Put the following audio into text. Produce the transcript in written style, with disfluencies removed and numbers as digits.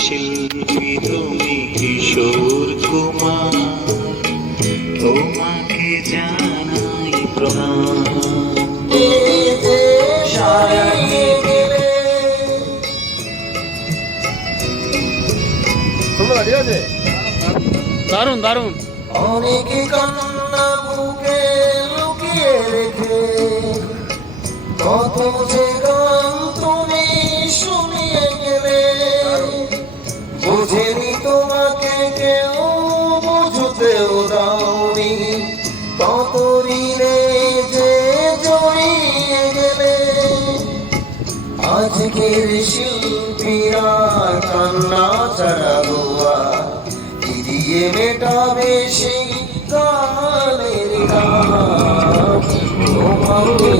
শিল্পী তুমি কিশোর কুমার, তোমাকে জানাই প্রণাম। দারুণ দারুণ। অনেকে কান্না বুকে লুকিয়ে রেখে কত যে গান তুমি শুনিয়ে গেলে, বুঝেনি তোমাকে কেউ বুঝতেও দাওনি, কত ঋণে যে জড়িয়ে গেলে। আজকের শিল্পীরা কান্না ছাড়া দোয়া দিয়ে মেটাবে সেই গানের গান। তোমাকে